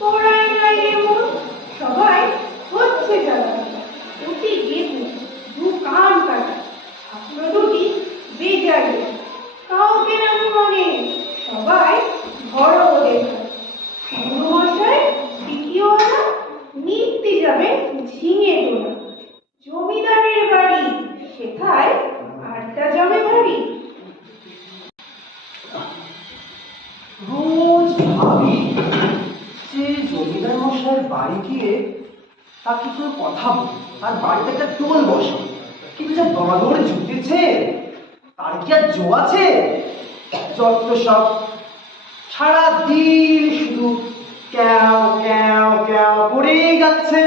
পড়ায় নাই এমন সবাই হচ্ছে যারা অতি গেবু দু কান কাটা ছাত্র দুটি বেজায় কাউকে নামি মনে সবাই বড় দেখা মশাই দ্বিতীয় আনা নিত্যি যাবে ঝিঙে তোলা জমিদারের বাড়ি সেথায় আড্ডা জমে ভারী। রোজ ভাবি যে জমিদার মশাইয়ের বাড়ি গিয়ে তাকে কোনো কথা বলি আর বাড়িতে একটা টোল বসে, কিন্তু যে দৌড়ে জুটেছে তার কি আর জো আছে? যত সব সারাদিন শুধু ক্যাও ক্যাও ক্যাও করেই যাচ্ছে।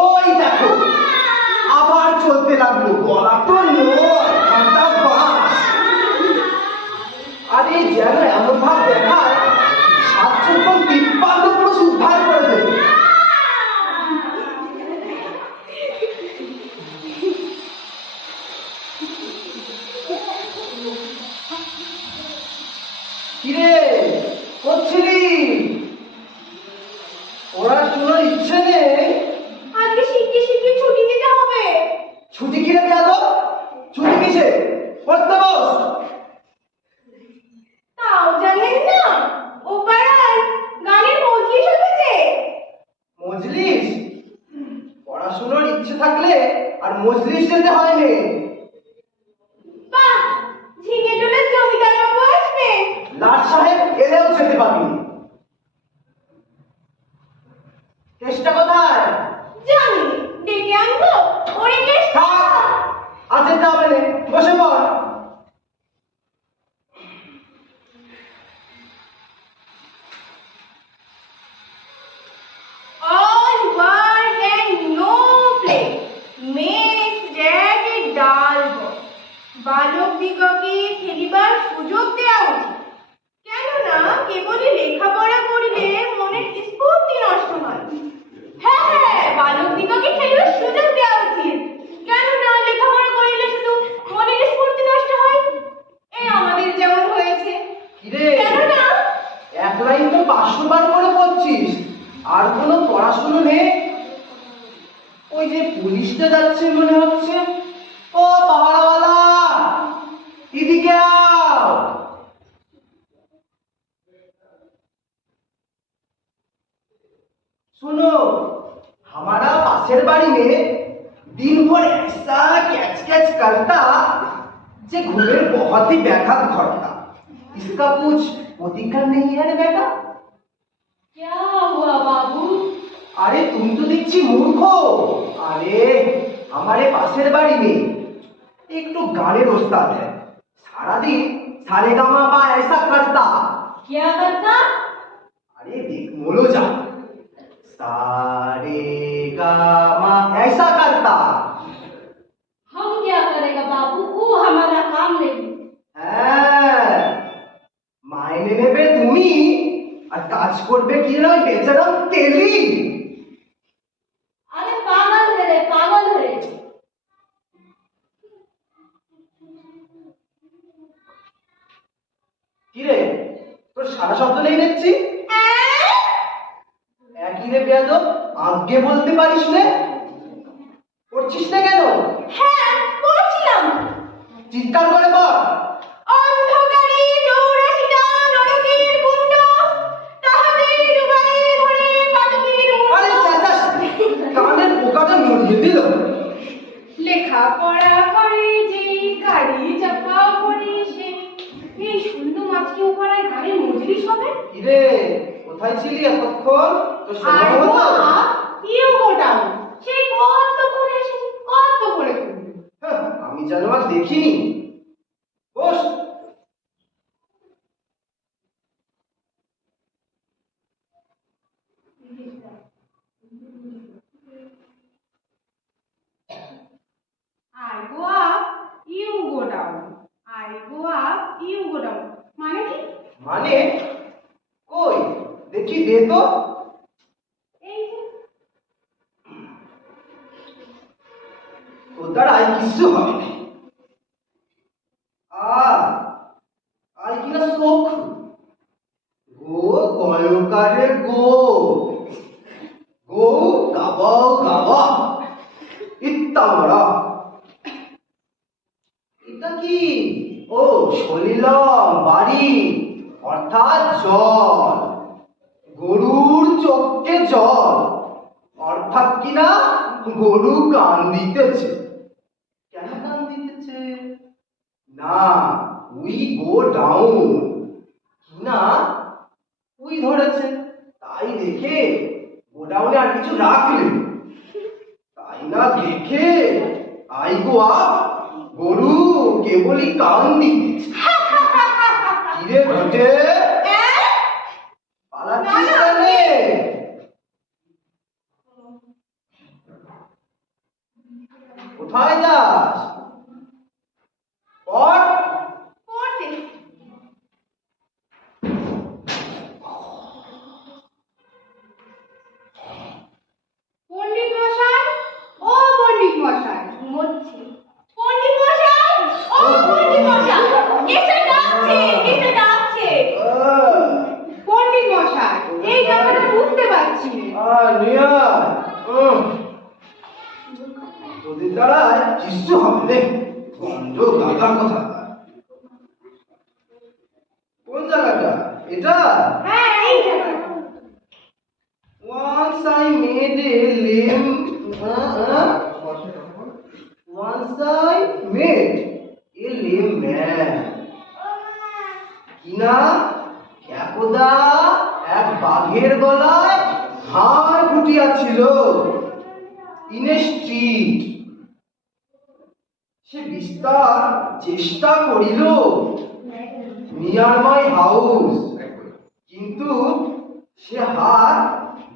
ওই দেখো আবার চলতে লাগলো, গলা তো ঘন্টা বাস। আরে যেন এমন ভাব দেখায় 753 পুরো উদ্ধার করে দেবে। কিরে করছিলি? পড়াশোনার ইচ্ছে নেই? আজকে শিগগির ছুটি নিতে হবে। ছুটি কিনে দেওয়া তো? ছুটি কিসে? পড়তে বস। তাও জানেন না, ও পাড়ায় গানের মজলিস হতেছে। মজলিস? পড়াশোনার ইচ্ছে থাকলে আর মজলিস যেতে হয়নি। বাহ, ঝিঙে টোলের জমিদার বাবু আসবে। লাট সাহেব এলেও যেতে পারবি। চেষ্টা কোথায়? জানি, ডেকে আনবো। ওরে কেষ্টা, আজ যেতে হবে না, বসে পড়। all work and no play makes Jack a dull boy. বালক দিগকে খেলিবার সুযোগ দেওয়া উচিত, কেননা কেবলই লেখাপড়া করিলে মনের স্ফূর্তি নষ্ট হয়। হ্যাঁ হ্যাঁ, বালক দিগকে খেলিবার সুযোগ দেওয়া উচিত, কেননা লেখাপড়া করিলে শুধু মনের স্ফূর্তি নষ্ট হয়। এই আমাদের যেমন হয়েছে। কিরে, কেননা এক লাইন তো 500 বার করে পড়ছিস, আর কোনো পড়াশোনা নেই? ওই যে পুলিশটা যাচ্ছে মনে হচ্ছে। ও পাহাড়ওয়ালা, এদিকে আও। सुनो, हमारा पासेर बाड़ी में दिन भर ऐसा कैच कैच करता जे घूमे बहुत ही व्याघात घटता। इसका कुछ प्रतिकार नहीं है रे बेटा? क्या हुआ बाबू? अरे तुम तो दिखची मूर्ख। अरे हमारे पासेर बाड़ी में एक तो गाने उस्ताद है, सारा दिन सारेगामा पा ऐसा करता। क्या करता? अरे देख बोलो जा, सारेगामा ऐसा करता। हम क्या करेगा बाबू, वो हमारा काम नहीं। मायने नेबे तुमी আর কাজ করবে কি না ওই বেচারা তেলি। अरे पागल है रे, पागल है। কি রে, তোর সারা শব্দ নেই দেখছি। একই রে বেয়াদব, আগে বলতে পারিস না? করছিস না কেন? হ্যাঁ, পড়ছিলাম। চিৎকার করে বল। অন্ধকারে 84টা নরকের কুণ্ড, তাহাদের ডুবায়ে ধরে পাতকের মুণ্ড। আরে চাচা, কানের পোকাটা মরিয়ে দিল। লেখাপড়া করে যে গাড়ি চাপা পড়ে সে, এই সুন্দর মাছকে ওপাড়ায় গাড়ির মজলিস হবে। কি রে, কোথায় ছিলি এতক্ষণ? তোর আর সময় হলো? ইউগোটাও সেই কত করে এসেছি, কত করে করবি। আমি যেন আর দেখিনি। বস। I go up, you go down. I go up, you go down. মানে কি? মানে কই দেখি দে তো। এই যে দ্বারাই কিছু হবে না। আর কিনা চোখ গো গয়কারে গো গো গাবা গাবা ইত্তামরা। এটা কি? ও সলিলম বাড়ি অর্থাৎ জল। গরুর চোখে জল অর্থাৎ কিনা গরু কান দিতেছে। কেন কান দিতেছে? না, উই গো ডাউন কিনা উই ধরেছে, তাই দেখে গোডাউনে আর কিছু রাখলে, তাই না দেখে আই গো আপ, গরু কেবলই কান দিতেছে। কিরে ঘটে পালাচ্ছিস কেনে? কোথায় যাস? পড়। পড়তে পণ্ডিত মশাই, ও পণ্ডিত মশাই, ঘুমোচ্ছি। পণ্ডিত মশাই, ও পণ্ডিত মশাই, এসে ডাকছে, এসে ডাকছে। পণ্ডিত মশাই, এই কথাটা বুঝতে পারছি না। নিয়া তোদের দ্বারা কিছু হবে না। গন্ধ গাধা কথা। কোন জায়গাটা এটা? হ্যাঁ, এই জায়গাটা। Once I made a limb. Once I made a lame man. কিনা একদা এক বাঘের গলায় হাড় ফুটিয়াছিল। ইন এ স্ট্রিট সে বিস্তার চেষ্টা করিল নিয়ার মাই হাউস, কিন্তু সে হাত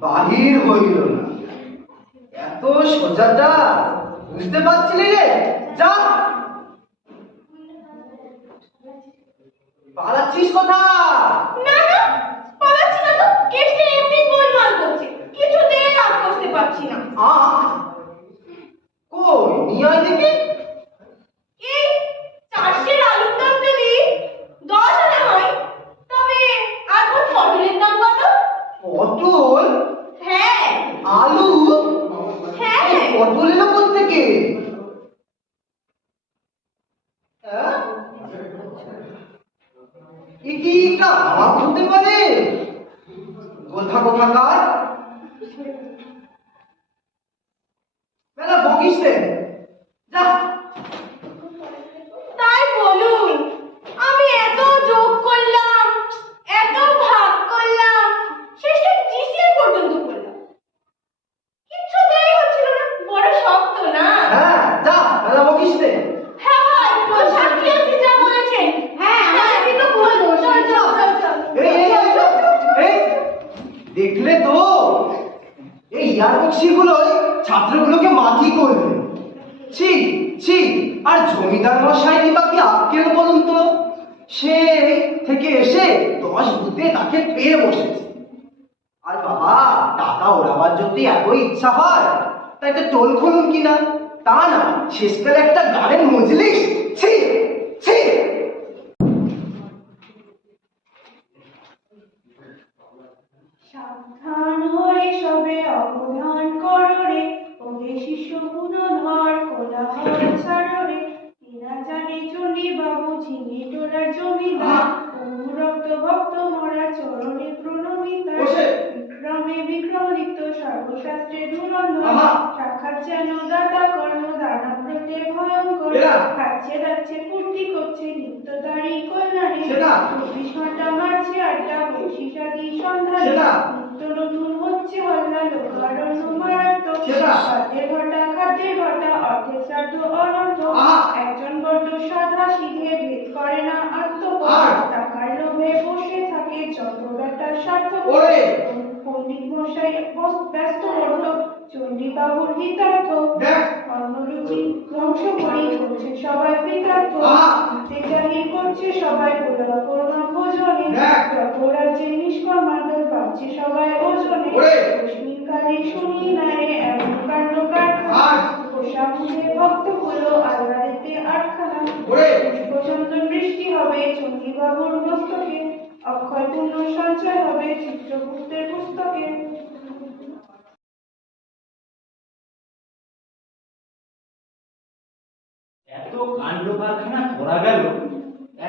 বাহির হইল না। এত সোজাটা বুঝতে পারছিলি রে? যা পালাচ্ছিস কোথা? না না, পালাচ্ছি না তো, কেসটা এমনি গোলমাল করছে, কিছুতেই রাগ করতে পারছি না। কই নিয়ে আয় দেখি। এই চারশের আলুর দাম যদি 10 আনা হয়, তবে এখন পটলের দাম কত? পটল? হ্যাঁ। আলু? হ্যাঁ। এই পটল এলো কোত্থেকে? এ কি একটা আলাপ হতে পারে? কোথাকার মেলা বকিস রে। যা। তাই বলুন, আমি এত যোগ করলাম, এত ভাগ করলাম, শেষে জিসিএম পর্যন্ত করলাম, কিছুতেই হচ্ছিল না। বড় শক্ত না? হ্যাঁ, যা মেলা বকিস রে। হ্যাঁ ভাই, প্রসাদ খেয়েছি যা বলেছেন। হ্যাঁ, আমি তো বলবো। চল চল চল চল। এই দেখলে তো, এই ইয়ারবক্সি গুলোই ছাত্রগুলোকে মাটি করবে। ছি ছি, আর জমিদার মশাই বা কি আক্কেল বলুন তো, সেই থেকে এসে 10 ভূতে তাকে পেয়ে বসেছে। আর বাবা, টাকা ওড়াবার যদি এত ইচ্ছা হয় তাই একটা টোল খুলুন কিনা, তা না শেষকালে একটা গানের মজলিস। ছি ছি। সাবধান হয়ে সবে অবধান করো রে, ওরে শিশু গুণধর কোলাহল ছাড়ো রে। এরা জানে চণ্ডী বাবু ঝিঙে টোলার জমিদার, অনুরক্ত ভক্ত মরা চরণে প্রণমিতা। বিক্রমে বিক্রমিত সর্বশাস্ত্রে ধুরন্ধর, সাক্ষাৎ যেন দাতা কর্ম দানব্রতে ভয়ঙ্কর। খাচ্ছে দাচ্ছে ফুর্তি করছে নিত্য তারই কল্যাণে, 24 ঘন্টা মারছে আড্ডা বৈশিষাদি সন্ধানে। নিত্য নতুন হচ্ছে হল্লা লোকারণ্য মারাত্মক, খাদ্যের ঘটা খাদ্যের ঘটা অর্ধেক শ্রাদ্ধ অনর্থ। একজন বড্ড সাদা সিধে ভেদ করে না আত্মপর, টাকার লোভে বসে থাকে যত বেটা স্বার্থপর। পণ্ডিত মশাই ব্যস্ত হত চণ্ডী বাবুর হিতার্থ, অন্নরুচি ধ্বংস করি হচ্ছে সবাই কৃতার্থ। জাহির করছে সবাই পোলা করোনা ভোজনে, যত রাজ্যে নিষ্কর্মাদর পাচ্ছে সবাই ওজনে। কালে শুনি না রে এমন কাণ্ড কারখানা, পোষা মুখে ভক্ত বাবুর মস্তকে, অক্ষয় পুণ্য সঞ্চয় হবে চিত্রগুপ্তের পুস্তকে। এত কাণ্ড কারখানা করা গেল,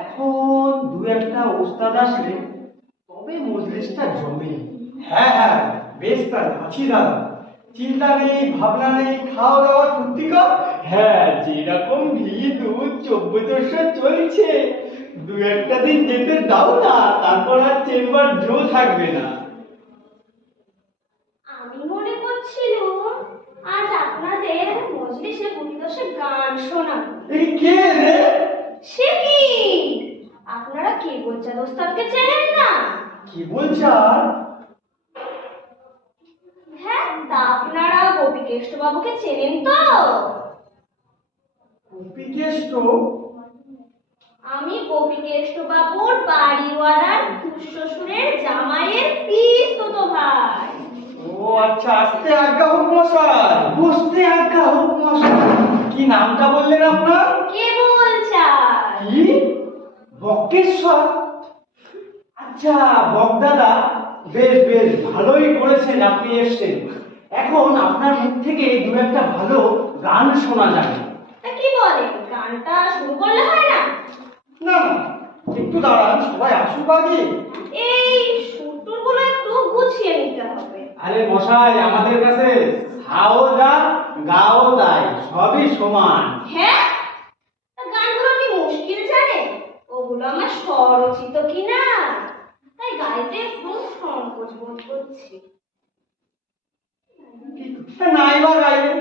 এখন দু একটা ওস্তাদ আসলে তবে মজলিসটা জমে। হ্যাঁ হ্যাঁ, বেশ তাই আছি দাদা। চিন্তা নেই, ভাবনা নেই, খাওয়া দাওয়া সত্যিকার। হ্যাঁ, যেরকম ভিড় 1400 চলছে, দু একটা দিন যেতে দাও না, তারপর আর চেম্বার জো থাকবে না। আমি মনে করছিলাম আজ আপনাদের মজলিসে পরিদোষে গান শোনাবো। এই কে রে? সে কি, আপনারা কে বলছেন ওস্তাদকে চেনেন না? কি বলছ? আর হ্যাঁ, তা আপনারা গোপীকেষ্ট বাবুকে চেনেন তো? কপিকেষ্ট? আমি গোপীকেষ্ট বাবুর বাড়িওয়ালার শ্বশুরের জামাইয়ের পিসতুতো ভাই। ও আচ্ছা, আস্তে আজ্ঞা হোক মশাই, বসতে আজ্ঞা হোক মশাই। কি নামটা বললেন আপনার? কে বলছেন? কি? বক্রেশ্বর? আচ্ছা বকদাদা, বেশ বেশ ভালোই করেছেন আপনি এসেছেন। এখন আপনার মুখ থেকে দু একটা ভালো গান শোনা যাবে। তা কি বলেন, গানটা শুরু করলে হয় না? না না, একটু দাঁড়ান, সবাই আসুক আগে। এই সুরটুরগুলো একটু গুছিয়ে নিতে হবে। আরে মশাই, আমাদের কাছে খাও যা গাও তাই, সবই সমান। হ্যাঁ, তা গানগুলো কি মুশকিল জানেন? ওগুলো আমার স্বরচিত কিনা, তাই গাইতে একটু সংকোচ বোধ করছি। নাই বা গাইবে।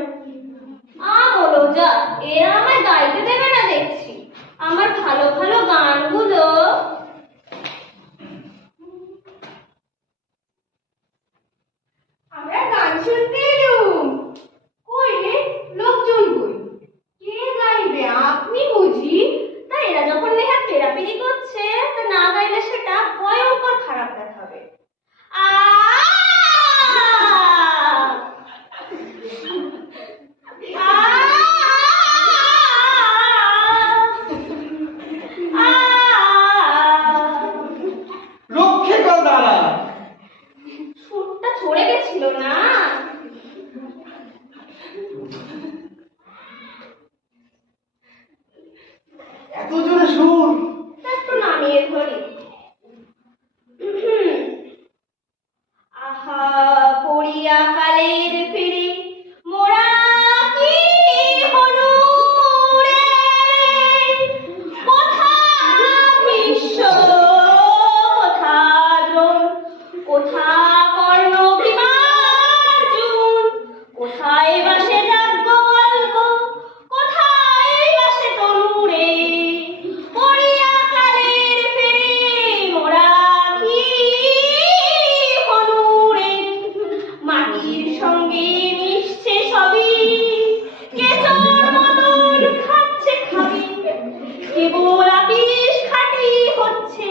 বলো যা, এরা আমায় গাইতে দেবে না দেখছি। আমার ভালো ভালো গানগুলো আমরা গান শুনতে এলুম। কই রে, লোকজন কই? কে গাইবে, আপনি বুঝি? তাই এরা যখন নেহা পেরাপিরি করছে, তা না গাইলে সেটা ভয়ঙ্কর খারাপ দেখাবে। আ রক্ষে কর দাঁড়া। সুরটা ছড়ে গেছিল না? এত জোরে সুর? একটু নামিয়ে ধরি। আহা পড়িয়া কালের ফিরি, মোরা কি হলু রে, কোথা বিশ্ব, কোথা দ্রোণ, কোথা কর্ণ বিমার্জুন, কোথায় বাসে যাজ্ঞবল্ক্য, কোথায় বাসে তনু রে, পড়িয়া কালের ফিরি, মোরা কি হলু রে, মাটির সঙ্গে মিশছে সবই, কেচোর মতন খাচ্ছে খাবি, কেবল আপিস খাটি হচ্ছে,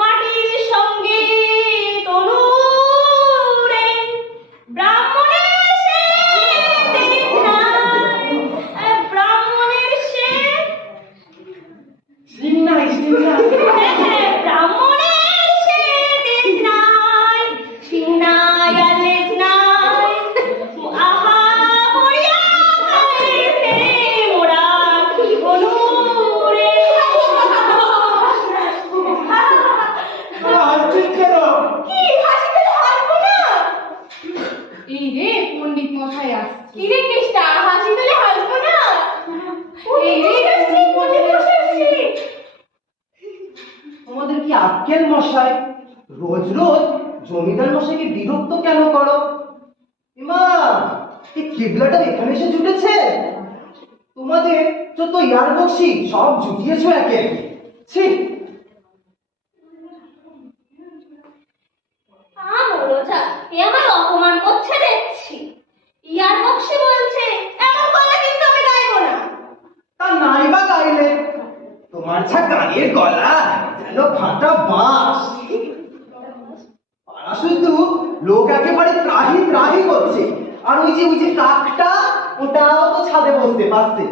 মাটির সঙ্গে তনু রে, ব্রাহ্মণের সে দেশ নাই, ব্রাহ্মণের সে সিং নাই, সিং নাই। ব্রাহ্মণের সে দেশ নাই, সিং নাই আর লেজ নাই। আহা পড়িয়া কালের ফেরে, মোরা কি হলু রে। হাসছিস কেন? কি হাসিতে হাসবো না? এই রে, পণ্ডিত মশাই আসছে। কি রে কেষ্টা, হাসি তুলে হাসবো না? এই রে পণ্ডিত মশাই আসছে। তোমাদের কি আক্কেল মশাই? রোজ রোজ জমিদার মশাইকে বিরক্ত কেন করো? ইমা, এই কিবলাটা এখানে এসে জুটেছে। তোমাদের যত ইয়ার বক্সি সব জুটিয়েছো একে একে। ছি! বলো যা, এ আমার অপমান করছে দেখছি। ইয়ার বক্সি বলছে, এমন গলা কিন্তু আমি গাইবো না। তা নাই বা গাইলে, তোমার যা গানের গলা, যেন ফাটা বাঁশ। পাড়া শুধু লোক একেবারে ত্রাহি ত্রাহি করছে। আর ওই যে কাকটা, ওটাও তো ছাদে বসতে পারছে।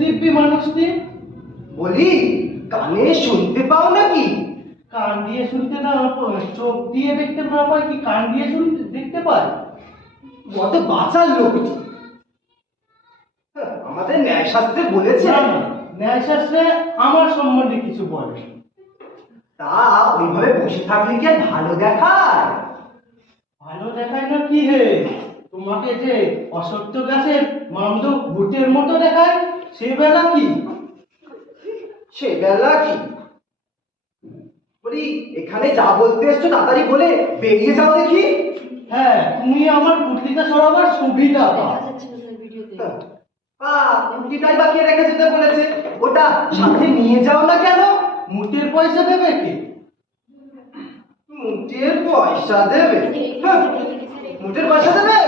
দিব্যি মানুষটি। বলি, কানে শুনতে পাও নাকি? কান দিয়ে শুনতে না চোখ দিয়ে দেখতে না পায় কি কান দিয়ে শুনতে দেখতে পায়? কত বাঁচার লোকটি। আমাদের ন্যায় শাস্ত্রে বলেছে, না, না, ন্যায়শাস্ত্রে আমার সম্বন্ধে কিছু বলে। তা ওইভাবে বসে থাকলে কি আর ভালো দেখায়? ভালো দেখায় না কি হে? তোমাকে যে অসত্য গাছের মামদ ভূতের মতো দেখায়, সে বেলা কি? সে বেলা কি? বলি, এখানে যা বলতে এসছো তাড়াতাড়ি বলে বেরিয়ে যাও দেখি। হ্যাঁ, তুমি আমার পুত্রিকা সরাবার সুবিধা পাও। রুটিটাই বাকি রেখে যেতে বলেছে, ওটা সাথে নিয়ে যাও না কেন? মুটের পয়সা দেবে কি? মুটের পয়সা দেবে? হ্যাঁ, মুটের পয়সা দেবে?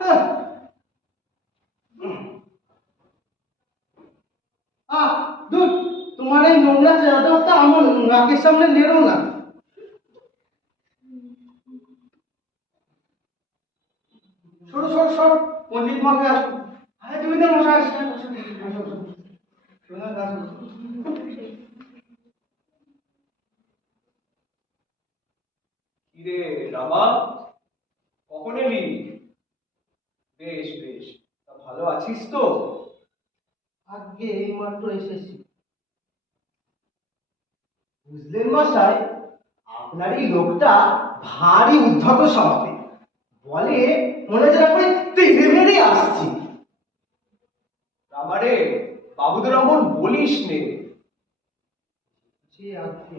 হ্যাঁ। দূর, তোমার এই নোংরা চাদরটা আমার নাকের সামনে নেড়ো না। সরো সরো সরো, পণ্ডিত মশাই আসুন। হ্যাঁ, জমিদার মশাই আসুন। কিরে রামা, কখন এলি? বেশ বেশ, তা ভালো আছিস তো? আগে এইমাত্র এসেছি। বুঝলেন মশাই, আপনার এই লোকটা ভারী উদ্ধত স্বভাবের। বলে মনে যেন করে তেলে মেরে আসছি। রামারে, বাবুদের অমন বলিস নে। যে আগে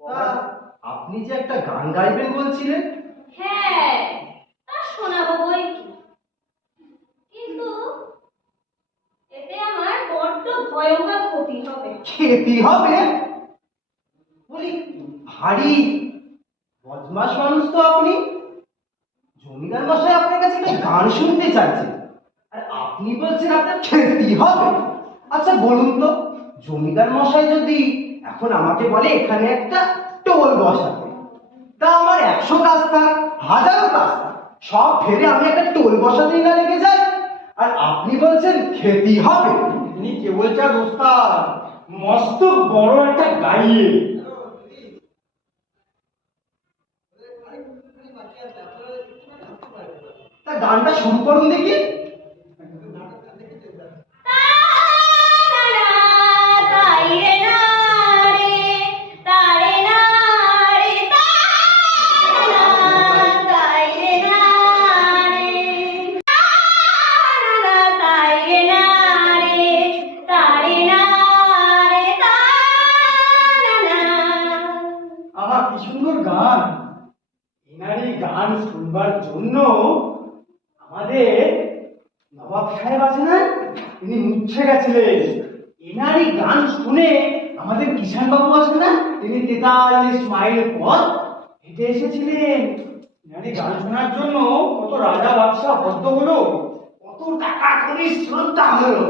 তা আপনি যে একটা গান গাইবেন বলছিলেন? হ্যাঁ, তা শোনাবো বই কি, কিন্তু এতে আমার বড্ড ভয়ঙ্কর ক্ষতি হবে। খেতে হবে? বলি, ভারী বদমাস মানুষ তো আপনি। জমিদার মশাই আপনার কাছে একটা গান শুনতে চাইছেন, আর আপনি বলছেন আপনার খেতে হবে। আচ্ছা বলুন তো, জমিদার মশাই যদি এখন আমাকে বলে এখানে একটা টোল বসাতে, তা আমার 100 কাজ থাক, 1000 কাজ থাক, সব ফেলে আমি একটা টোল বসাতেই না লেগে যাই, আর আপনি বলছেন খেতে হবে। তিনি কেবল চার ওস্তাদ, মস্ত বড় একটা গাইয়ে। তা গানটা শুরু করুন দেখি। আহা, কি সুন্দর গান! এনার এই গান শুনবার জন্য আমাদের নবাব সাহেব আছে না, তিনি মুচ্ছে গেছিলেন। এনার এই গান শুনে আমাদের কিষান বাবু আছে না, তিনি 43 মাইল পথ হেঁটে এসেছিলেন। এনার এই গান শোনার জন্য কত রাজা বাদশাহ বদ্ধ হলো, কত টাকা করি শ্রদ্ধা হলো।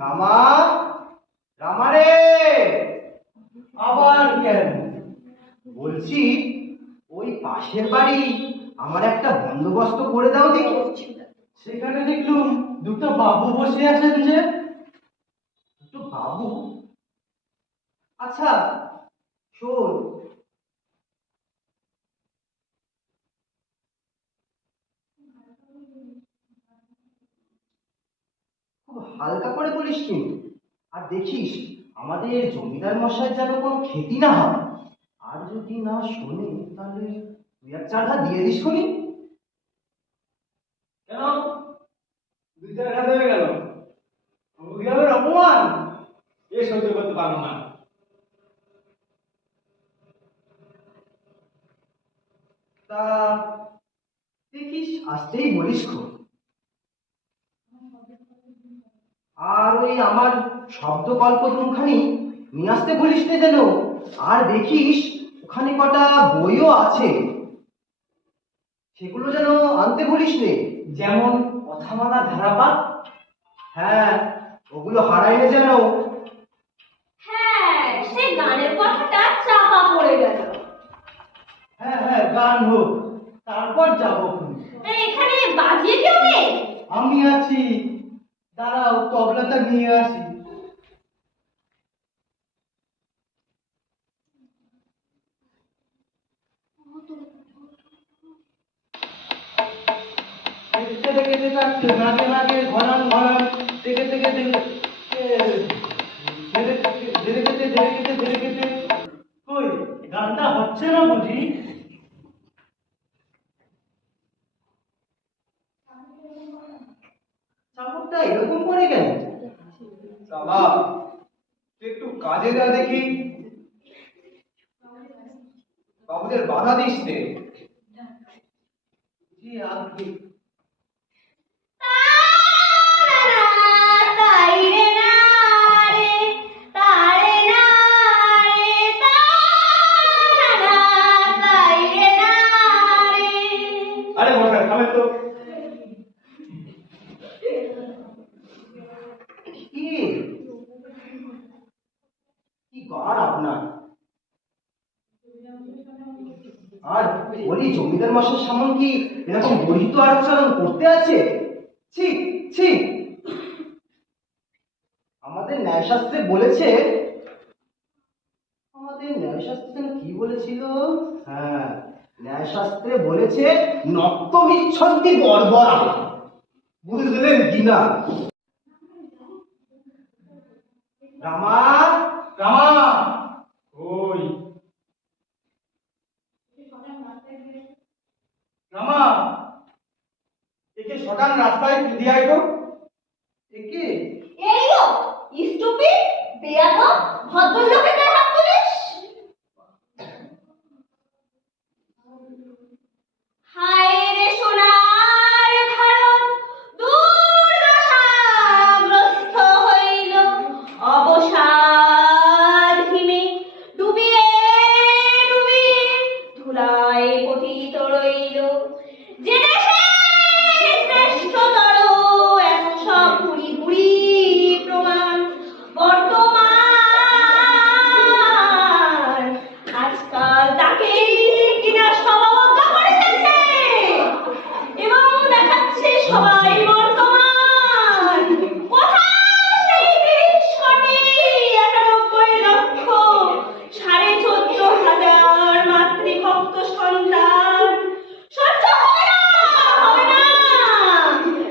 রামা, রামারে, আবার কেন? বলছি ওই পাশের বাড়ি আমার একটা বন্দোবস্ত করে দাও দেখি। সেখানে দেখলুম দুটো বাবু বসে আছেন যে। তো বাবু? আচ্ছা শোন, খুব হালকা করে বলিস কিন্তু, আর দেখিস আমাদের জমিদার মশাই যেন কোনো ক্ষতি না হয়। আর যদি না শোনে তাহলে 2-4 হাত দিয়ে দিস শুনি। কেন 2-4 হাত হয়ে গেল? গ্রামের অপমান এ সহ্য করতে পারো না। তা দেখিস আসতেই বলিস খুব। আর ওই আমার শব্দ কল্পদ্রুমখানি নিয়ে আসতে বলিস না যেন। আর দেখিস ওখানে কটা বইও আছে, সেগুলো যেন আনতে বলিস নে। যেমন কথামালা ধারাপাত। হ্যাঁ, ওগুলো হারাইলে যেন হ্যাঁ, সে গানের কথাটা চাপা পড়ে গেল। হ্যাঁ হ্যাঁ, গান হোক, তারপর যাবো। এখানে বাজিয়ে কেউ নেই? আমি আছি, দাঁড়াও তবলাটা নিয়ে আসি। দেখতে দেখতে থাকছে, নাকে নাকে ঘনান ঘনান, দেখে দেখে দেখে কই গানটা হচ্ছে না বুঝি? চাকরটা এরকম করে কেন? বাবা তুই একটু কাজে যা দেখি, বাবুদের বাধা দিস নে। জি আজ্ঞে। তাই রে না রে, তারে না রে, তাই রে না রে। আরে মশাই থামেন তো। কি কি গান আপনার? আর বলি জমিদার মশাইয়ের সামনে কি এরকম গরিত আচরণ করতে আছে? ছি ছি। আমাদের ন্যায়শাস্ত্রে বলেছে, আমাদের ন্যায়শাস্ত্রে কি বলেছিল? হ্যাঁ, ন্যায়শাস্ত্রে বলেছে নক্তমিচ্ছন্তি বর্বরা। বুঝলেন কিনা? রামা রামা ওই রামা, একে সকাল রাস্তায় দিয়ে আয় তো। একে এই তো স্টুপিড, বেয়াদব, ভদ্রলোকের গায়ে হাত তুলিস? হায় রে সোনার ভারত, দুর্দশাগ্রস্ত হইল, অবসাদ হিমে ডুবিয়ে ডুবিয়ে ধুলায় পতিত রইল। যে দেশে শ্রেষ্ঠতর এত সব ভুরি ভুরি প্রমাণ বর্তমান, আজকাল তাকে কিনা সমাবদ্ধ করিতেছে এবং দেখাচ্ছে সবাই বর্তমান। কোথায় সেই 30 কোটি 91 লক্ষ 14,500 মাতৃভক্ত সন্তান? সহ্য হবে না, হবে না।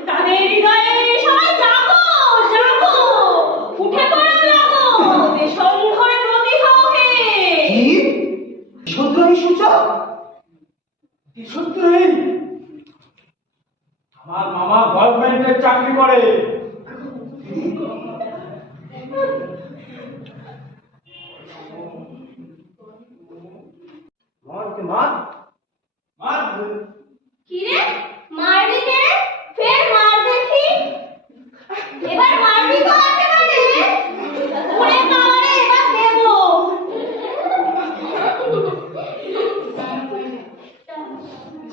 তাদের হৃদয়ে সবাই জাগো, জাগো, উঠে পড়ো লাগো, দেশন্ধর প্রতিহকে। কি দেশদ্রোহী সূচক? দেশদ্রোহী? আমার মামা গভর্নমেন্টের চাকরি করে। মারকে মার মার। কি রে, মারবি কে? ফের মার দেখি। এবার মারবি তো একেবারে। ওরে বাবারে, এবার দেবো।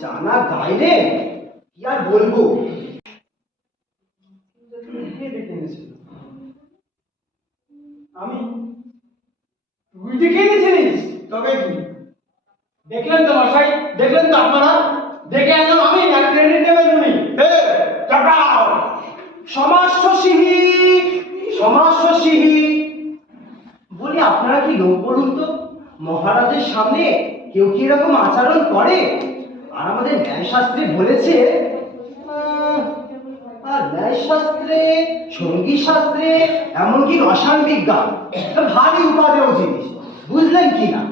জানা গাইলে কি আর বলবো। আমি? তুই দেখে এনেছিলিস? তবে কি দেখলেন তো মশাই, দেখলেন তো আপনারা? দেখে একদম আমি ক্রেডিট নেবেন উনি। সমাজসিহি সমাজসিহি বলি, আপনারা কি লোক বলুন তো? মহারাজের সামনে কেউ কি এরকম আচরণ করে? আর আমাদের ন্যায়শাস্ত্রে বলেছে, আর ন্যায়শাস্ত্রে, সঙ্গীত শাস্ত্রে, এমনকি রসায়ন বিজ্ঞান, এটা ভারী উপাদেয় জিনিস। বুঝলেন কি না?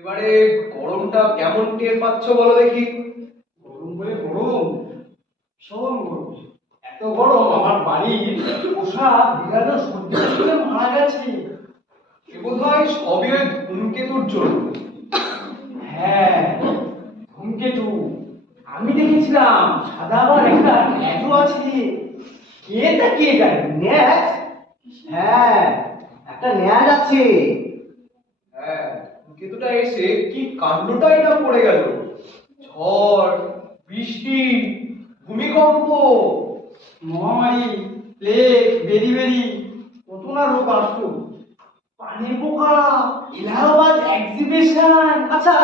এবারে গরমটা কেমন টের পাচ্ছ বলো দেখি? গরম বলে গরম, শোন গরম, এত গরম আমার বাড়ির পোষা বিড়ালও সহ্য করে মারা গেছে। এ বোধ হয় সবই ওই ধূমকেতুর জন্য। হ্যাঁ, ধূমকেতু। আমি দেখেছিলাম সাদা আবার একটা ন্যাজও আছে। কে তাকিয়ে যায়? ন্যাজ? হ্যাঁ, একটা ন্যাজ আছে। হ্যাঁ, ধূমকেতুটা এসে কি কাণ্ডটাই না পড়ে গেল। ঝড়, বৃষ্টি, ভূমিকম্প, মহামারী, প্লেগ, বেরি, কত না রোগ আসতো। পানির পোকা, এলাহাবাদ এক্সিবিশন। আচ্ছা,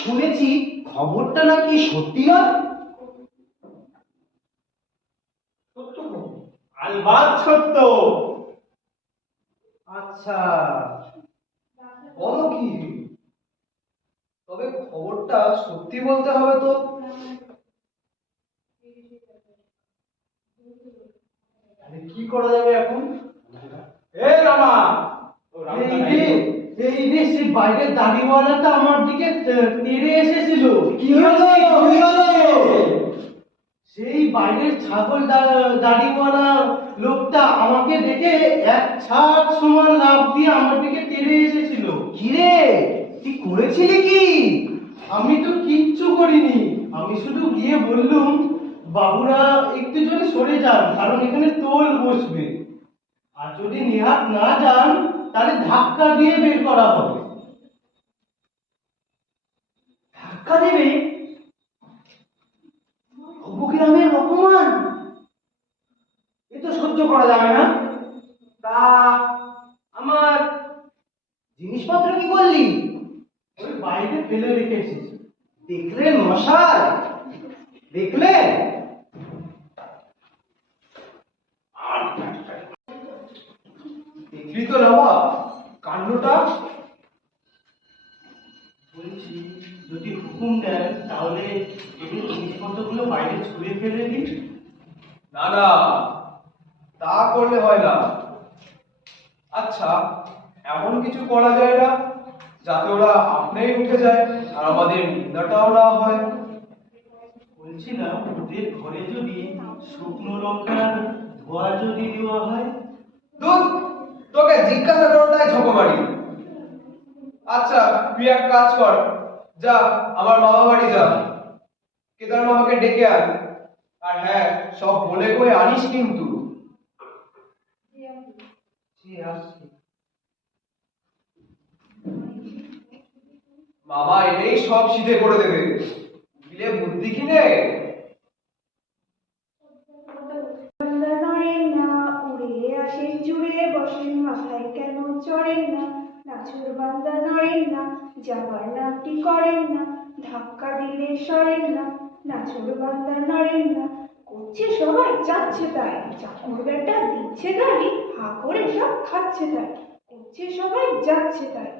শুনেছি খবরটা নাকি সত্যি নয়? সত্য তো? আলবাত সত্য। আচ্ছা, বলো কি? তবে খবরটা সত্যি বলতে হবে তো। তাহলে কি করা যাবে এখন? এ রামা, এই যে সেই বাইরের দাড়িওয়ালাটা আমার দিকে তেড়ে এসেছিল। কি হলো? কি হলো? সেই বাইরের ছাগল দাড়িওয়ালা লোকটা আমাকে দেখে এক ছাদ সমান লাফ দিয়ে আমার দিকে তেড়ে এসেছিল। কিরে, তুই করেছিলি কি? আমি তো কিচ্ছু করিনি, আমি শুধু গিয়ে বললুম, বাবুরা একটু জোরে সরে যান, কারণ এখানে টোল বসবে, আর যদি নেহাত না যান তাহলে ধাক্কা দিয়ে বের করা হবে। ধাক্কা দেবে? অবগ্রামের অপমান, এ তো সহ্য করা যাবে না। তা আমার জিনিসপত্র কি করলি? ওই বাইরে ফেলে রেখে এসেছি। দেখলেন মশাই, দেখলেন? দেখলি তো রামা কাণ্ডটা? বলছি, যদি হুকুম দেন তাহলে এই জিনিসপত্রগুলো বাইরে ছুঁড়ে ফেলে দিন। না না, তা করলে হয় না। আচ্ছা, এমন কিছু করা যায় না যাতে ওরা আপনিই উঠে যায় আর আমাদের নিন্দাটাও না হয়? বলছিলাম, ওদের ঘরে যদি শুকনো লঙ্কার ধোয়া যদি দেওয়া হয়। দুধ, তোকে জিজ্ঞাসা করাটাই ঝকমারি। আচ্ছা, তুই এক কাজ কর, যা আমার মামা বাড়ি যা, কেদার মামাকে ডেকে আন। আর হ্যাঁ, সব বলে কয়ে আনিস কিন্তু। আসছে। মামা এনেই সব সিধে করে দেবে, দিলে বুদ্ধি কিনে। বান্দা নড়েন না, উড়ে আসেন জুড়ে বসেন, মাথায় কেন চড়েন না? নাছুর বান্দা নড়েন না, যাবার নামটি করেন না, ধাক্কা দিলে সরেন না। নাছুর বান্দা নড়েন না, করছে সবাই যাচ্ছে তাই, চাকর বেটা দিচ্ছে গাড়ি, হা করে সব খাচ্ছে তাই, করছে সবাই যাচ্ছে তাই।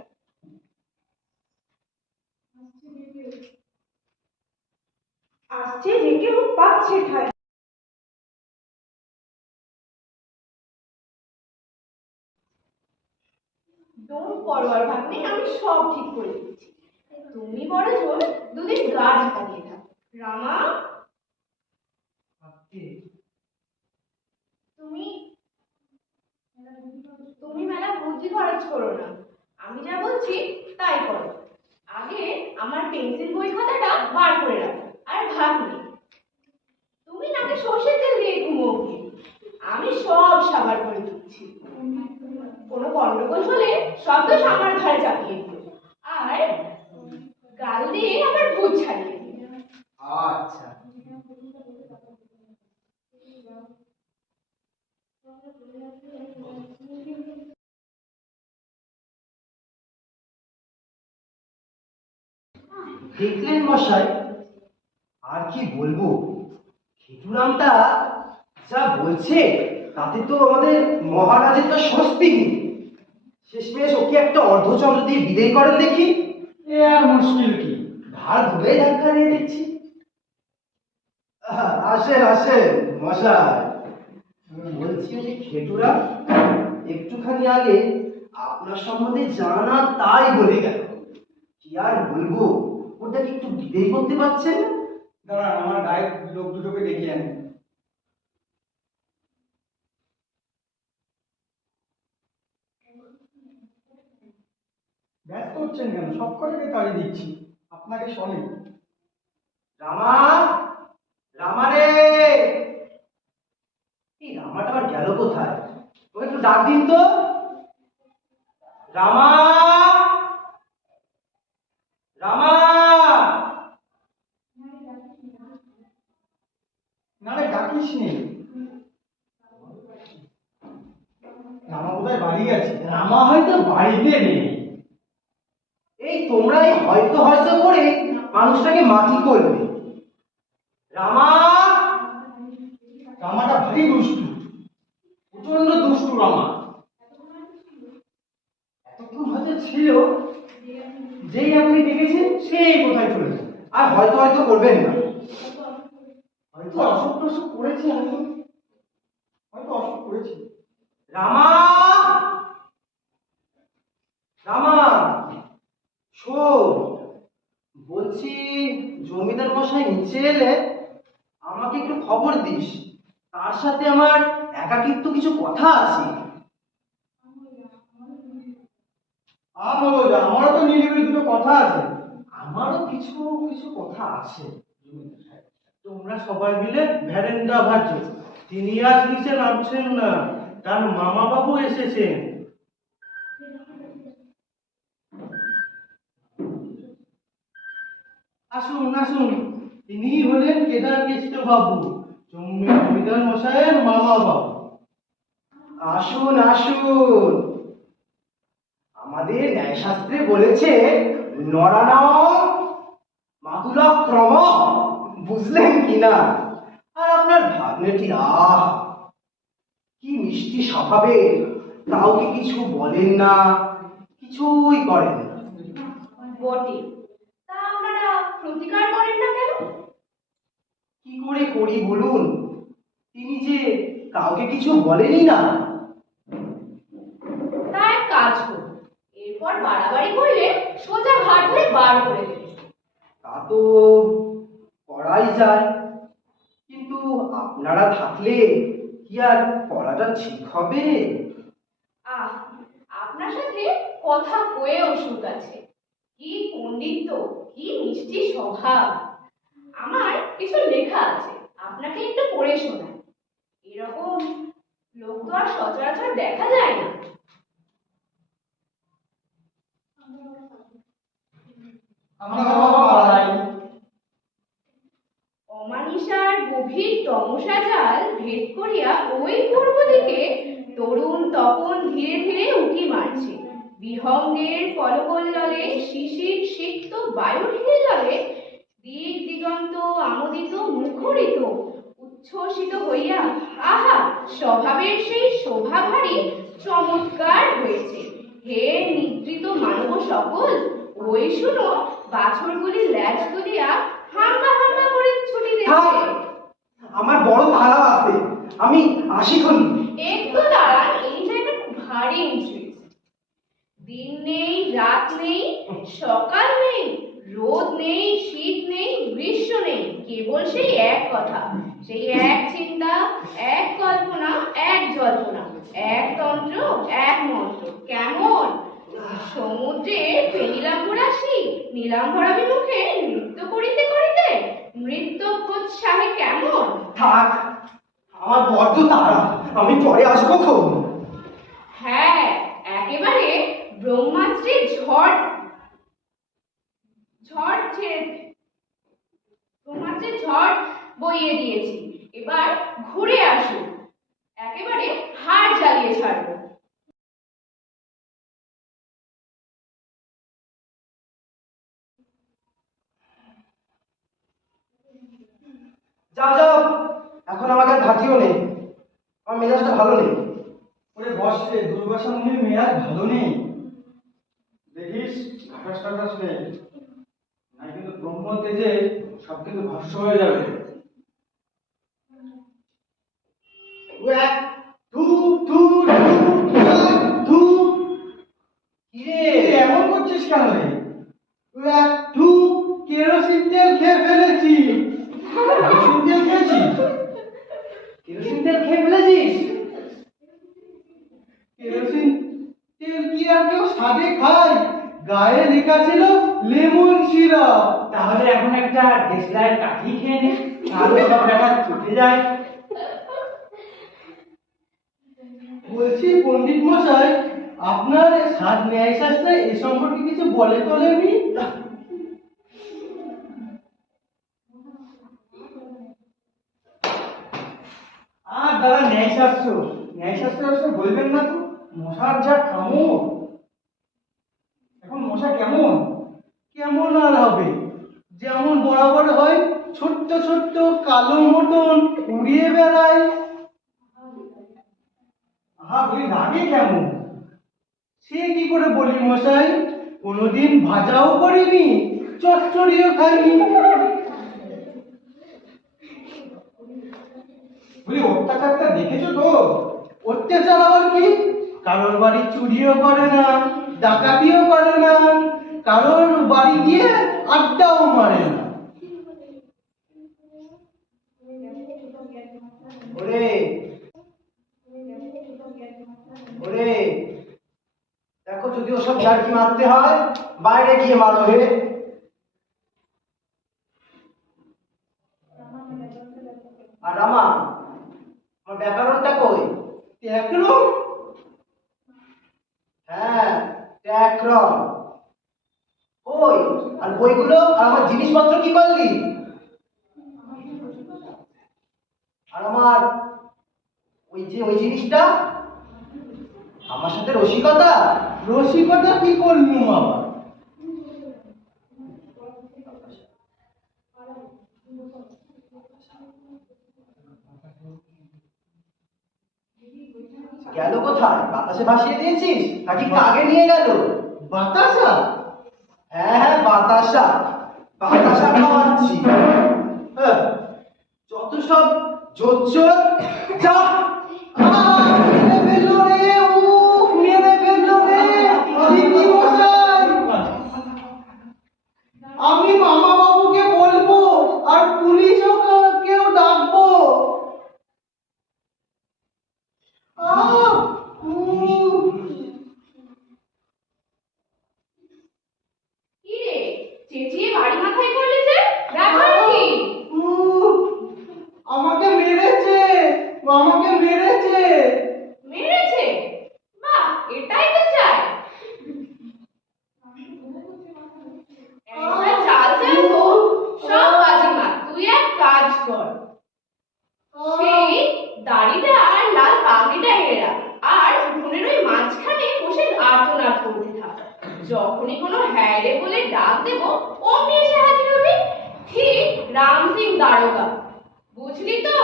আসছে যে কেউ পাচ্ছে ঠাই। দৌড় পরোয়ার ভাগ্নে, আমি সব ঠিক করে দিচ্ছি। তুমি বড় জোর দুদিন গা ঢাকা দিয়ে থাকো। রামা, তুমি তুমি মেলা বুদ্ধি খরচ করো না, আমি যা বলছি তাই করো। আগে আমার পেন্সিল বই খাতাটা বার করে রাখো, আর ভাগ্নে তুমি নাকি সর্ষের তেল দিয়ে ঘুমোও কি? আমি সব সাবার করে দিচ্ছি। কোনো গন্ডগোল হলে সব দোষ আমার ঘাড়ে চাপিয়ে দিও, আর গাল দিয়ে আমার ভূত ছাড়িয়ে দিও। আচ্ছা, দেখলেন মশাই, আর কি বলবো, খেটুরামটা যা বলছে তাতে তো আমাদের মহারাজের তো স্বস্তি নেই। শেষমেশ ওকে একটা অর্ধচন্দ্র দিয়ে বিদায় করেন দেখি। এ আর মুশকিল কি? ধার ধরে ধাক্কা দিয়ে দিচ্ছি। আসেন আসেন মশাই, বলছি যে খেটুরাম একটুখানি আগে আপনার সম্বন্ধে জানা তাই বলে গেল, কি আর বলবো, ওটাকে একটু বিদায় করতে পারছেন না? দাঁড়ান, আমার গায়ে লোক দুটোকে ডেকে আনি। ব্যস্ত হচ্ছেন কেন? সব কটাকে তাড়িয়ে দিচ্ছি, আপনাকে শোনে। রামা, রামা রে, এই রামাটা আবার গেল কোথায়? ওকে একটু ডাক দিন তো। রামা, রামা। না ডাকিস নি? রামা বোধহয় বাড়ি গেছে। রামা হয়তো বাড়িতে নেই। এই তোমরা এই হয়তো হয়তো করে মানুষটাকে মাটি করবে। রামা, রামাটা ভারী দুষ্টু, প্রচন্ড দুষ্টু রামা। এতক্ষণ হয়তো ছিল, যেই আপনি দেখেছেন সেই কোথায় চলেছে। আর হয়তো হয়তো করবেন না। হয়তো অসুখ টসুখ করেছি আমি, হয়তো অসুখ করেছি। রামা, রামা, শোন, বলছি জমিদার মশাই নিচে এলে আমাকে একটু খবর দিস। তার সাথে আমার একাকিত্ব কিছু কথা আছে। আমারও তো নিরিবিলি দুটো কথা আছে। আমারও কিছু কিছু কথা আছে। তোমরা সবাই মিলে ভ্যারেন্ডা ভাজো। তিনি আজ নিচে নামছেন না, তার মামা বাবু এসেছেন। আসুন আসুন, তিনি হলেন কেদার কেষ্ট বাবু, জমিদার মশাইয়ের মামা বাবু। আসুন আসুন। আমাদের ন্যায়শাস্ত্রে বলেছে নরাণাম মাতুলা ক্রম, বুঝলেন কিনা? আর আপনার ভাগ্নেটি কি মিষ্টি স্বভাবের, কাউকে কিছু বলেন না, কিছুই করেন না। বটে, তা আপনারা প্রতিকার করেন না কেন? কি করে করি বলুন? তিনি যে কাউকে কিছু বলেনই না। তা এক কাজ করুন, এরপর বাড়াবাড়ি করলে সোজা ঘাট ধরে বার করে দেবে। তা তো করাই যায়, কিন্তু আপনারা থাকলে কি আর করাটা ঠিক হবে? আহ, আপনার সাথে কথা কয়েও সুখ আছে। কি পণ্ডিত, কি মিষ্টি স্বভাব। আমার কিছু লেখা আছে, আপনাকে একটু পড়ে শোনাই। এরকম লোক তো আর সচরাচর দেখা যায় না। অমানিসার গভীর তমসা জাল ভেদ করিয়া ওই পূর্ব দিকে তরুণ তপন ধীরে ধীরে উঁকি মারছে। বিহঙ্গের কলকল্ললে শিশির সিক্ত বায়ু ঢেলে জলে দিক দিগন্ত আমোদিত মুখরিত উচ্ছ্বসিত হইয়া আহা স্বভাবের সেই শোভা ভারী চমৎকার হয়েছে। হে নিদ্রিত মানব সকল, ওই শুনো বাছুরগুলি ল্যাজ তুলিয়া হাঙ্গা হাঙ্গা করে ছুটি দিচ্ছে। আমার বড় ভাড়া আছে, আমি আসি খনি। একটু দাঁড়ান, এই জায়গাটা খুব ভারী উঁচু। দিন নেই, রাত নেই, সকাল নেই, রোদ নেই, শীত নেই, গ্রীষ্ম নেই, কেবল সেই এক কথা, সেই এক চিন্তা, এক কল্পনা, এক জল্পনা, এক তন্ত্র, এক মন্ত্র। কেমন সমুদ্রে ফেনিলাম্বর আসি নীলাম্বরাবি মুখে নৃত্য করিতে করিতে নৃত্যোৎসাহে কেমন? থাক, আমার বড্ড তাড়া, আমি পরে আসবো খন। হ্যাঁ, একেবারে ব্রহ্মাস্ত্রের ঝড় ঝড় ছেড়ে ব্রহ্মাস্ত্রের ঝড় বইয়ে দিয়েছি। এবার ঘুরে আসুন, একেবারে হাড় জ্বালিয়ে ছাড়বো। যাও যাও, এখন আমাকে আর ঘাটিও নেই, আমার মেজাজটা ভালো নেই। ওরে বসে, দুর্বাসা মুনির মেয়াজ ভালো নেই। দেখিস আকাশ টাকাশ নেই, না কিন্তু ব্রহ্ম তেজে সব কিন্তু ভস্ম হয়ে যাবে। ওয়াক, ধু ধু ধু ধু। কিরে এমন করছিস কেন রে? ওয়াক, ধু, কেরোসিন তেল খেয়ে ফেলেছি। কেরোসিন তেল খেয়েছিস? কেরোসিন তেল খেয়ে ফেলেছিস? কেরোসিন তেল কি আর কেউ স্বাদে খায়? গায়ে লেখা ছিল লেমন সিরাপ। তাহলে এখন একটা দেশলাইয়ের কাঠি খেয়ে নে, তাহলে সব ব্যাপার ছুটে যায়। বলছি পণ্ডিত মশাই, আপনার সাজ ন্যায় শাস্ত্রে এ সম্পর্কে কিছু বলে তোলেনি? দাদা ন্যায়শাস্ত্র বলবেন না তো? মশার যা কামড়! এখন মশা কেমন? কেমন আর হবে? যেমন বরাবর হয়, ছোট্ট ছোট্ট কালো মতন উড়িয়ে বেড়ায়। আহা, বলি লাগে কেমন? সে কি করে বলি মশাই, কোনোদিন ভাজাও করিনি, চচ্চড়িও খাইনি। বলি অত্যাচারটা দেখেছো তো? অত্যাচার আবার কি? কারোর বাড়ি চুরিও করে না, ডাকাতিও করে না, কারোর বাড়ি গিয়ে আড্ডাও মারে না। ওরে ওরে, দেখো যদি ওসব ইয়ার্কি মারতে হয় বাইরে গিয়ে মারো হে। আর রামা, আমার ব্যাকরণটা কই? ব্যাকরণ? হ্যাঁ, ব্যাকরণ কই? আর বইগুলো আর আমার জিনিসপত্র কি করলি? আর আমার ওই জিনিসটা, আমার সাথে রসিকতা? রসিকতা কি করলুম আবার? গেল কোথায়? বাতাসে ভাসিয়ে দিয়েছিস নাকি কাগে নিয়ে গেল? বাতাসা? হ্যাঁ হ্যাঁ, বাতাসা খাওয়াচ্ছি। হ্যাঁ, যত সব জোচ্চোর। যা! মেরে ফেললো রে! উফ, মেরে ফেললো রে! দিদি মশাই, আমি মামা বাবুকে বলবো আর পুলিশও কেউ ডাকবো। আহ! উফ! কি রে, চেঁচিয়ে বাড়ি মাথায় করলি যে? ব্যাপার কি? উফ! আমাকে মেরেছে! মেরেছে? বাহ, এটাই তো চাই। একটা চাল তো সব বাজিমাত। তুই এক কাজ কর, সেই দাড়িটা আর লাল পাগড়িটা এনে রাখ, আর উঠোনের ওই মাঝখানে বসে আর্তনাদ করতে থাক। যখনই কোনো হ্যাঁ রে বলে ডাক দেবো, অমনি এসে হাজির হবি। ঠিক রাম সিং দারোগা, বুঝলি তো?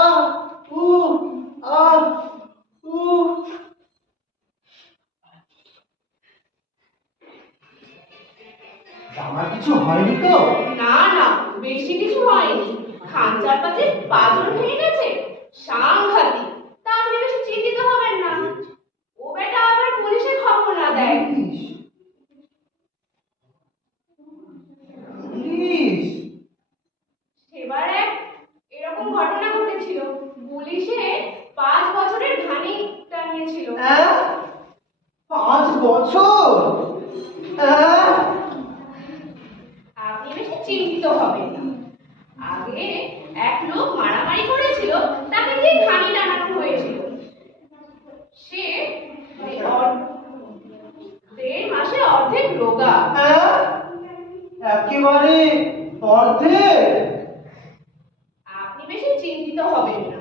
আহ! উফ! আহ! উফ! আমার কিছু হয়নি তো? না না, বেশি কিছু হয়নি। খান চারপাশে পাঁচজন ভেঙে গেছে, সাংঘাতিক। তা আপনি বেশি চিন্তিত হবেন না। ও বেটা আবার পুলিশে খবর না দেয়। পুলিশ? সেবার এরকম ঘটনা ঘটেছিল। পুলিশে 5 বছরের ঘানি টানিয়েছিল। হ্যাঁ? 5 বছর? হ্যাঁ? আপনি বেশি চিন্তিত হবেন না। আগে এক লোক মারামারি করেছিল, তাকে দিয়ে ঘানি টানানো হয়েছিল। সে 1.5 মাসে অর্ধেক রোগা। হ্যাঁ? একেবারে অর্ধেক? আপনি বেশি চিন্তিত হবেন না।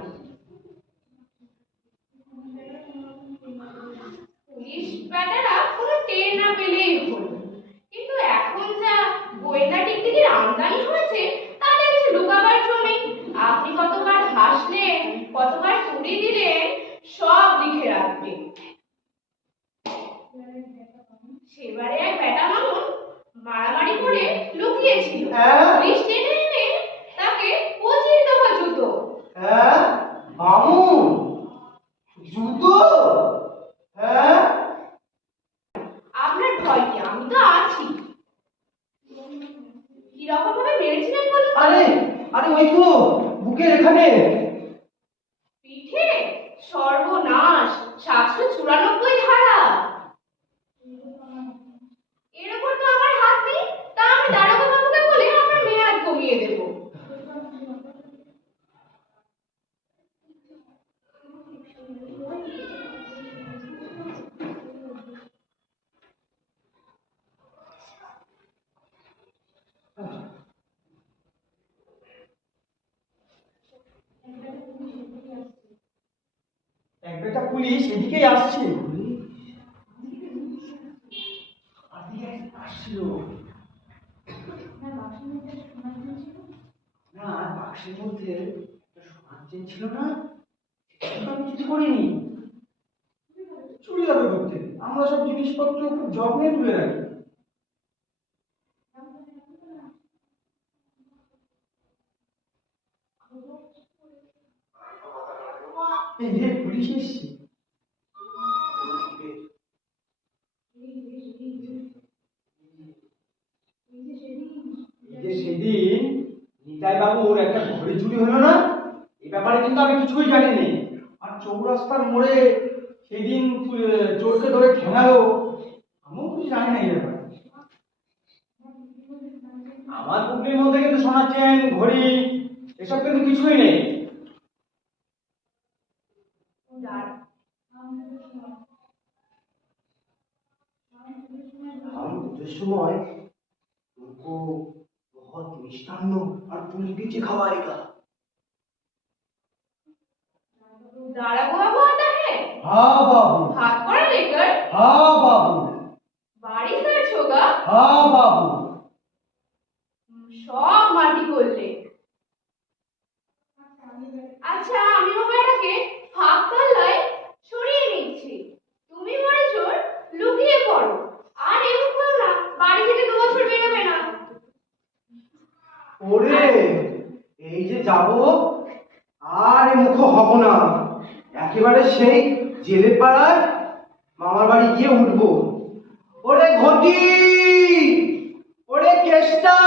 পুলিশ ব্যাটারা কোনো টের না পেলেই হলো। কিন্তু এখন যা গোয়েন্দা টিকটিকির আমদানি হয়েছে, তাতে কিছু লুকাবার জো নেই। আপনি কতবার হাসলেন, কতবার তুড়ি দিলেন, সব লিখে রাখবে। সেবারে এক বেটা মামুন মারামারি করে লুকিয়েছিল। হ্যাঁ? পুলিশ টেনে এনে তাকে 25 দফা জুতো। হ্যাঁ? মামুন? জুতো? হ্যাঁ? আপনার ভয় কি? আমি তো আছি। কিরকম ভাবে মেরেছিলেন বলুন? আরে ওই তো বুকের এখানে। পিঠে? সর্বনাশ, 794 ধারা। এর উপর তো আমার হাত নেই। তা আমি দারোগা বাবুকে বলে আপনার মেয়াদ কমিয়ে দেব। পুলিশ এদিকেই আসছে। আসছিল না, বাক্সের মধ্যে একটা সোনার চেন ছিল না, সেটা তো আমি কিছু করিনি। চুরি যাবে করতে, আমরা সব জিনিসপত্র খুব যত্নে তুলে রাখি। এই যে পুলিশ এসছে। এই যে সেদিন নিতাই বাবুর একটা ঘড়ি চুরি হলো না, এই ব্যাপারে কিন্তু আমি কিছুই জানিনি। আর চৌরাস্তার মোড়ে সেদিন চোরকে ধরে ঠেঙালো, আমিও কিছু জানি না এই ব্যাপারে। আমার পুকুরের মধ্যে কিন্তু সোনার চেন, ঘড়ি এসব কিন্তু কিছুই নেই। हम उस समय तुमको बहुत मिष्टान्न और पुलिस पीछे खवाएगा। दारा बाबू आता है? हाँ बाबू। हाथ पर लेकर? हाँ बाबू। बाड़ी सर्च होगा? हाँ बाबू। সব মাটি করলে। আচ্ছা আমি ওটাকে ফাঁক তলায় সরিয়ে নিচ্ছি, তুমি মরে চোর লুকিয়ে পড়ো আর এমন করো না বাড়ি থেকে 2 বছর বেরোবে না। ওরে এই যে যাব আর এ মুখ হব না, একেবারে সেই জেলে পাড়ায় মামার বাড়ি গিয়ে উঠবো। ওরে ঘটি, ওরে কেষ্টা,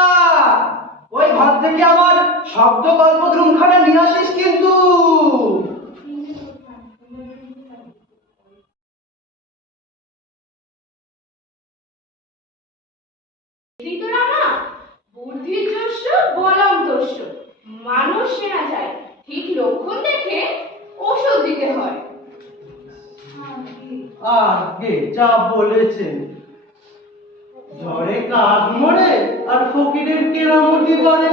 ওই ঘর থেকে আমার শব্দ কল্পদ্রুমখানা নিয়ে আসিস কিন্তু। ঋতুরামা বুদ্ধির জস্য বলম তস্য, মানুষ চেনা যায় ঠিক লক্ষণ দেখে ওষুধ দিতে হয়। আগে যা বলেছেন, ঝড়ে কাক মরে আর ফকিরের কেরামতি করে।